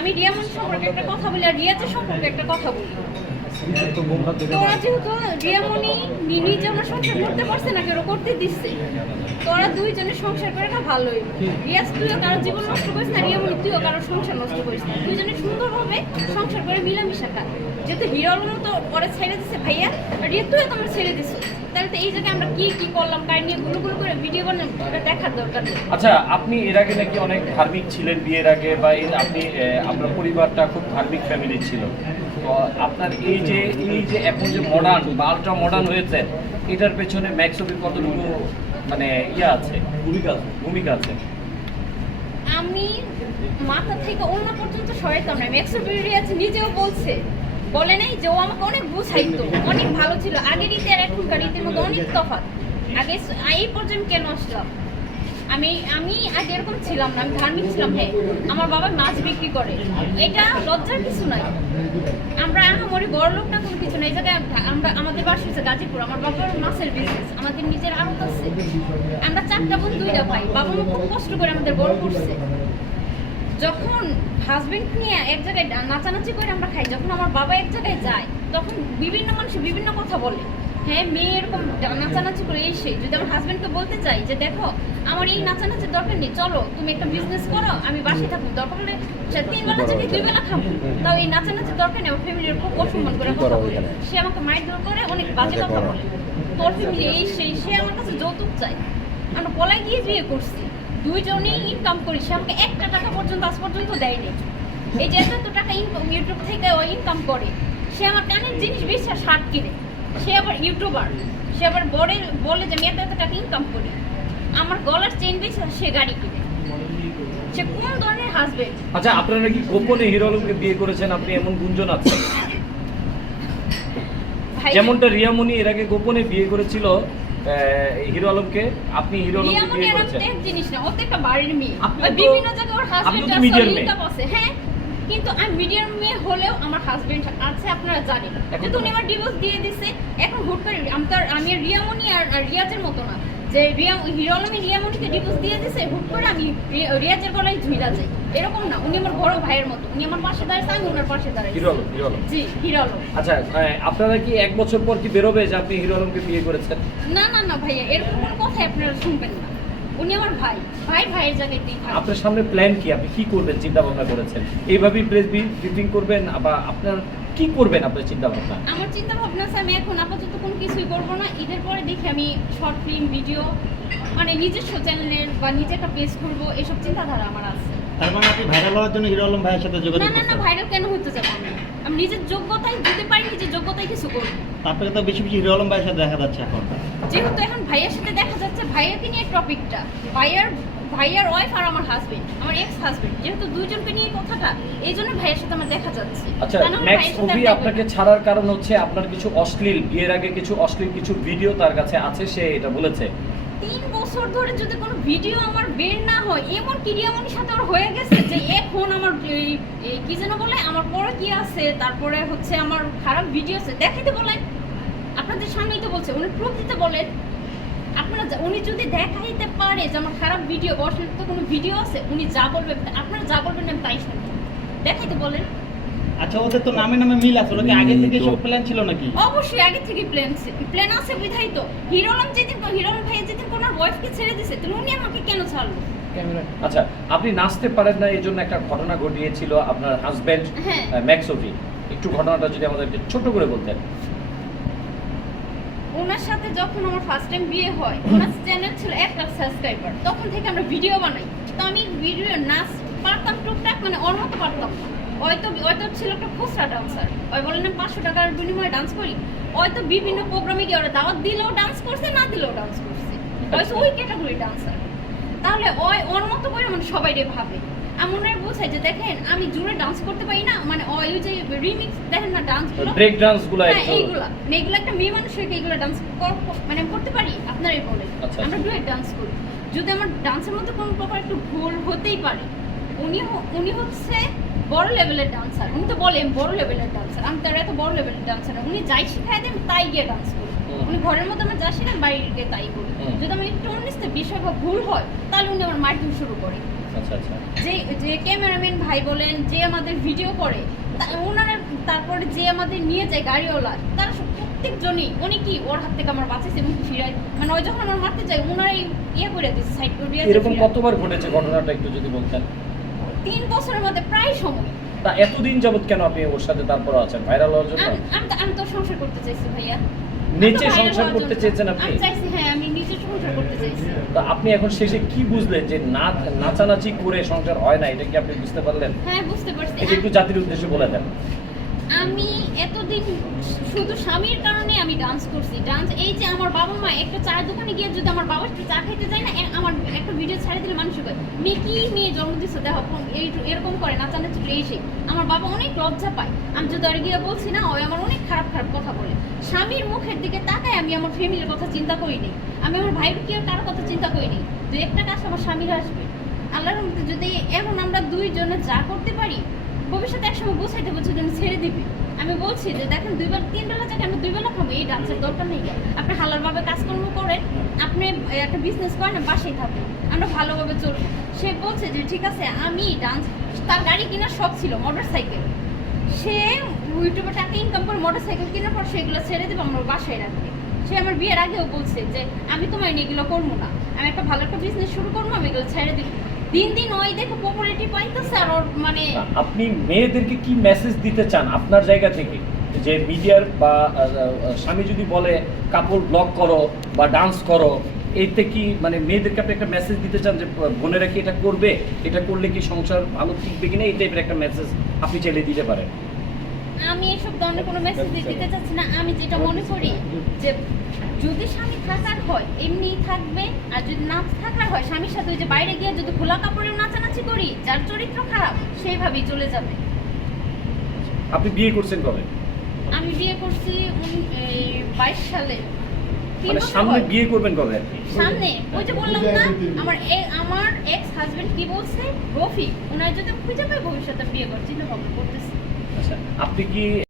আমি রিয়ামন সম্পর্কে একটা কথা বলি, আর রিয়াজের সম্পর্কে একটা কথা বলি। যেহেতু রিয়ামনি নিজে আমার সংসার করে না ভালোই। রিয়াজ, তুইও কারও জীবন নষ্ট না কারও সংসার করিস সংসার করে ওরা ছেড়ে দিচ্ছে ভাইয়া রিয়া, তুইও তোমার ছেড়ে দিছো তাহলে তো এই জায়গায় আমরা কি কি করলাম কার নিয়ে গুলো গুলো করে ভিডিও বানালাম ওটা দেখার দরকার নেই। আচ্ছা আপনি এর আগে নাকি অনেক ধার্মিক ছিলেন বিয়ের আগে বা এই আপনি আপনার পরিবারটা খুব ধার্মিক ফ্যামিলি ছিল। তো আপনার এই যে এই যে এখন যে মডার্ন বা আলট্রা মডার্ন হয়েছে এটার পেছনে ম্যাক্সবির কতটুকু মানে ইয়ে আছে? ভূমিকা ভূমিকা আছে। আমি মাথা থেকে অন্য পর্যন্ত সরাইতাম না। ম্যাক্সোবিরি আছে নিজেও বলছে। বলে নাই যে ও আমাকে অনেক বুঝাইতো, অনেক ভালো ছিল। আগের আর এখনকার রীতির মধ্যে অনেক তফাৎ। আগে এই পর্যন্ত কেন আসলাম আমি আমি আগে এরকম ছিলাম না, আমি ধার্মিক ছিলাম হ্যাঁ। আমার বাবা মাছ বিক্রি করে। এটা লজ্জার কিছু নাই। আমরা আহামরি বড় লোক না, কোনো কিছু নাই। জায়গায় আমরা আমাদের বাসা হচ্ছে গাজীপুর। আমার বাবার মাছের বিজনেস আমাদের নিজের আড়ত আছে। আমরা চারটা বোন দুইটা ভাই বাবা মা খুব কষ্ট করে আমাদের বড় করছে। যখন হাজবেন্ড নিয়ে এক জায়গায় নাচানাচি করে আমরা খাই যখন আমার বাবা এক জায়গায় যায় তখন বিভিন্ন মানুষ বিভিন্ন কথা বলে। হ্যাঁ মেয়ে এরকম নাচানাচি করে এই সেই যদি আমার হাজবেন্ডকে বলতে চাই যে দেখো আমার এই নাচানাচির দরকার নেই চলো তুমি একটা বিজনেস করো আমি বাসায় থাকব দরকার হলে সে তিন বেলা যদি দুই বেলা খাব। তাও এই নাচানাচির দরকার নেই আমার ফ্যামিলির খুব অসম্মান করে কথা বলে। সে আমাকে মারধর করে অনেক বাজে কথা বলে। তোর ফ্যামিলি এই সেই সে আমার কাছে যৌতুক চাই আমরা পলায় গিয়ে বিয়ে করছি। দুইজনেই ইনকাম করি সে আমাকে একটা টাকা পর্যন্ত আজ পর্যন্ত দেয়নি। এই যে এত টাকা ইনকাম ইউটিউব থেকে ও ইনকাম করে সে আমার কানের জিনিস বিশ্বাস শার্ট কিনে। সে আবার ইউটিউবার সে আবার বলে বলে যে আমি এত এত টাকা ইনকাম করি। আমার গলার চেন বেশি সে গাড়ি কিনে। সে কোন ধরনের হাজবেন্ড আচ্ছা আপনারা কি গোপনে হিরো আলমকে বিয়ে করেছেন? আপনি এমন গুঞ্জন আছে যেমনটা রিয়ামণি এর আগে গোপনে বিয়ে করেছিল হিরো আলমকে আপনি হিরো আলমকে বিয়ে করেছেন জিনিস না ও তো একটা বাড়ির মেয়ে। আপনি বিভিন্ন জায়গায় ওর হাজবেন্ড আছে হ্যাঁ? কিন্তু আমি মিডিয়াম মেয়ে হলেও আমার হাজবেন্ড আছে আপনারা জানেন। যে উনি আমার ডিভোর্স দিয়ে দিছে এখন হুট করে আমি তো আমি রিয়ামনি আর রিয়াজের মতো না। যে রিয়া হিরো আলমী রিয়ামণিকে ডিভোর্স দিয়ে দিছে হুট করে আমি রিয়াজের গলায় ঝুইলা যাই। এরকম না উনি আমার বড় ভাইয়ের মতো। উনি আমার পাশে দাঁড়ায় আমি ওনার পাশে দাঁড়াই হিরো আলম হিরো আলম। জি হিরো আলম। আচ্ছা আপনারা কি এক বছর পর কি বেরোবে যে আপনি হিরো আলমকে বিয়ে করেছেন? না না না ভাইয়া এরকম কোনো কথাই আপনারা শুনবেন না। উনি আমার ভাই। ভাই ভাইয়ের জায়গাতেই থাকবে আপনার সামনে প্ল্যান কি? আপনি কি করবেন? চিন্তা ভাবনা করেছেন। এইভাবেই প্রেস ব্রিফিং করবেন বা আপনার কি করবেন আপনার চিন্তা ভাবনা আমার চিন্তা ভাবনা আছে আমি এখন আপাতত কোনো কিছুই করব না। ঈদের পরে দেখি আমি শর্ট ফিল্ম ভিডিও মানে নিজস্ব চ্যানেলের বা নিজে একটা পেজ করব এসব চিন্তাধারা আমার আছে। তার মানে আপনি ভাইরাল হওয়ার জন্য হিরো আলম ভাইয়ের সাথে না যোগাযোগ না না করছেন? ভাইরাল কেন হতে যাব আমি? আমি নিজের যোগ্যতায় দিতে পারি নিজের যোগ্যতায় কিছু করব। আপনাকে তো বেশি বেশি হিরো আলম ভাইয়ের সাথে দেখা যাচ্ছে এখন। যেহেতু এখন ভাইয়ের সাথে দেখা যাচ্ছে ভাইয়াকে নিয়ে টপিকটা। ভাইয়ার ভাইয়ার ওয়াইফ আর আমার হাজবেন্ড আমার এক্স হাজবেন্ড যেহেতু দুইজনকে নিয়ে কথাটা এই জন্য ভাইয়ের সাথে আমার দেখা যাচ্ছে। আচ্ছা ম্যাক্স মুভি আপনাকে ছাড়ার কারণ হচ্ছে আপনার কিছু অশ্লীল বিয়ের আগে কিছু অশ্লীল কিছু ভিডিও তার কাছে আছে সে এটা বলেছে। তিন বছর ধরে যদি কোনো ভিডিও আমার বের না হয় এমন ক্রিয়ামনির সাথে আমার হয়ে গেছে যে এখন আমার কি যেন বলে আমার পরে কি আছে তারপরে হচ্ছে আমার খারাপ ভিডিও আছে। দেখাইতে বলেন। আপনাদের সামনেই তো বলছে উনি প্রুফ দিতে বলেন। আপনারা উনি যদি দেখাইতে পারে যে আমার খারাপ ভিডিও বসেন তো কোনো ভিডিও আছে উনি যা বলবেন আপনারা যা বলবেন আমি তাই শুনব। দেখাইতে বলেন। আচ্ছা ওদের তো নামে নামে মিল আছে ওরা কি আগে থেকে সব প্ল্যান ছিল নাকি? অবশ্যই আগে থেকে প্ল্যান প্ল্যান আছে বিধাই তো। হিরো আলম যেদিন হিরো আলম ভাই যেদিন ওনার ওয়াইফকে ছেড়ে দিছে তো উনি আমাকে কেন ছাড়লো? আচ্ছা আপনি নাচতে পারেন না এই জন্য একটা ঘটনা ঘটিয়েছিল আপনার হাজবেন্ড হ্যাঁ। ম্যাক্সোফি একটু ঘটনাটা যদি আমাদেরকে ছোট করে বলতেন। ওনার সাথে যখন আমার ফার্স্ট টাইম বিয়ে হয়, ওনার চ্যানেল ছিল এক লাখ সাবস্ক্রাইবার তখন থেকে আমরা ভিডিও বানাই। তো আমি ভিডিও নাচ পারতাম টুকটাক মানে ওর মতো পারতাম। হয়তো হয়তো ছিল একটা খুচরা ডান্সার ওই বলেন না, পাঁচশো টাকার বিনিময়ে ডান্স করি। হয়তো বিভিন্ন প্রোগ্রামে গিয়ে ওরা দাওয়াত দিলেও ডান্স করছে, না দিলেও ডান্স করছে। হয়তো ওই ক্যাটাগরি ডান্সার তাহলে ওই ওর মতো করে মানে সবাই ভাবে। আমি মনে হয় বোঝাই যে দেখেন আমি জুড়ে ডান্স করতে পারি না মানে ওই যে রিমিক্স দেখেন না ডান্স ব্রেক ডান্সগুলো হ্যাঁ এইগুলা। মানে একটা মেয়ে মানুষের এইগুলো ডান্স মানে করতে পারি আপনারাই বলেন। আচ্ছা, আমরা আচ্ছা। ডুয়েট ডান্স করি। যদি আমার ডান্সের মধ্যে কোনো প্রকার একটু ভুল হতেই পারে উনি উনি হচ্ছে বড় লেভেলের ডান্সার উনি তো বলেন বড় লেভেলের ডান্সার আমি তার এত বড় লেভেলের ডান্সার উনি যাই শিখাই দেন তাই গিয়ে ডান্স করি। উনি ঘরের মধ্যে আমার যা শিখান বাইরে গিয়ে তাই করি। যদি আমার একটু উনিশতে বিষয় বা ভুল হয় তাহলে উনি আমার মারধর শুরু করে যে যে ক্যামেরাম্যান ভাই বলেন যে আমাদের ভিডিও করে ওনারা তারপরে যে আমাদের নিয়ে যায় গাড়িওয়ালা তারা সব প্রত্যেকজনই উনি কি ওর হাত থেকে আমার বাঁচাইছে এবং ফিরাই মানে ওই যখন আমার মারতে যায় ওনারাই ইয়ে করে দিচ্ছে সাইড করে দিয়ে এরকম কতবার ঘটেছে ঘটনাটা একটু যদি বলতেন? তিন বছরের মধ্যে প্রায় সময়। তা এতদিন যাবত কেন আপনি ওর সাথে তারপর আছেন? ভাইরাল হওয়ার জন্য? আমি তো সংসার করতে চাইছি ভাইয়া। নিচে সংসার করতে চেয়েছেন আপনি? চাইছি হ্যাঁ আমি নিচে সংসার করতে চাইছি। তা আপনি এখন শেষে কি বুঝলেন যে না নাচানাচি করে সংসার হয় না? এটা কি আপনি বুঝতে পারলেন? হ্যাঁ বুঝতে পারছি। এটা একটু জাতির উদ্দেশ্যে বলে দেন। আমি এতদিন শুধু স্বামীর কারণে আমি ডান্স করছি। ডান্স এই যে আমার বাবা মা একটা চায়ের দোকানে গিয়ে যদি আমার বাবা একটু চা খাইতে যায় না আমার একটা ভিডিও ছাড়ে দিলে মানুষ কয়, মেয়ে কি মেয়ে জন্ম দিচ্ছে দেখো এরকম করে নাচানাচি করে এই সেই আমার বাবা অনেক লজ্জা পায়। আমি যদি আর গিয়ে বলছি না, ওই আমার অনেক খারাপ খারাপ কথা বলে। স্বামীর মুখের দিকে তাকায় আমি আমার ফ্যামিলির কথা চিন্তা করিনি আমি আমার ভাই কি কারোর কথা চিন্তা করিনি দু একটা কাজ আমার স্বামীর আসবে। আল্লাহর যদি এখন আমরা দুইজনে যা করতে পারি ভবিষ্যতে একসময় গোছাইতে বলছি আমি ছেড়ে দিবি। আমি বলছি যে দেখেন দুই বেলা তিন বেলা থেকে আমি দুই বেলা খাব, এই ডান্সের দরকার নেই। আপনি হালালভাবে কাজকর্ম করেন, আপনি একটা বিজনেস করেন বাসায় থাকেন। আমরা ভালোভাবে চলবো। সে বলছে যে, ঠিক আছে, আমি ডান্স তার গাড়ি কেনার শখ ছিল মোটর সাইকেল সে ইউটিউবে টাকা ইনকাম করে মোটর সাইকেল কেনার পর সেগুলো ছেড়ে দেবো, আমার বাসায় রাখবে। সে আমার বিয়ের আগেও বলছে যে, আমি তোমার নিয়ে এগুলো করব না। আমি একটা ভালো একটা বিজনেস শুরু করব, আমি এগুলো ছেড়ে দিব। দিন দিন ওই দেখো পপুলারিটি পাইতেছে আর ওর মানে আপনি মেয়েদেরকে কি মেসেজ দিতে চান আপনার জায়গা থেকে? যে মিডিয়ার বা স্বামী যদি বলে, কাপড় ব্লক করো বা ডান্স করো, এতে কি মানে মেয়েদেরকে আপনি একটা মেসেজ দিতে চান যে বোনেরা কি এটা করবে? এটা করলে কি সংসার ভালো টিকবে কিনা? এই টাইপের একটা মেসেজ আপনি চাইলে দিতে পারেন। আমি এসব ধরনের কোনো মেসেজ দিতে চাচ্ছি না। আমি যেটা মনে করি যে যদি স্বামী থাকার হয় এমনিই থাকবে আর যদি না থাকার হয় স্বামীর সাথে ওই যে বাইরে গিয়ে যদি খোলা কাপড়েও নাচানাচি করি যার চরিত্র খারাপ সেইভাবেই চলে যাবে। আপনি বিয়ে করছেন কবে? আমি বিয়ে করছি বাইশ সালে। মানে সামনে বিয়ে করবেন কবে? সামনে। ওই যে বললাম না আমার আমার এক্স হাজবেন্ড কি বলছে? রফিক। ওনার যদি খুঁজে পাই ভবিষ্যতে বিয়ে করছি চিন্তা ভাবনা করতেছি। আচ্ছা আপনি কি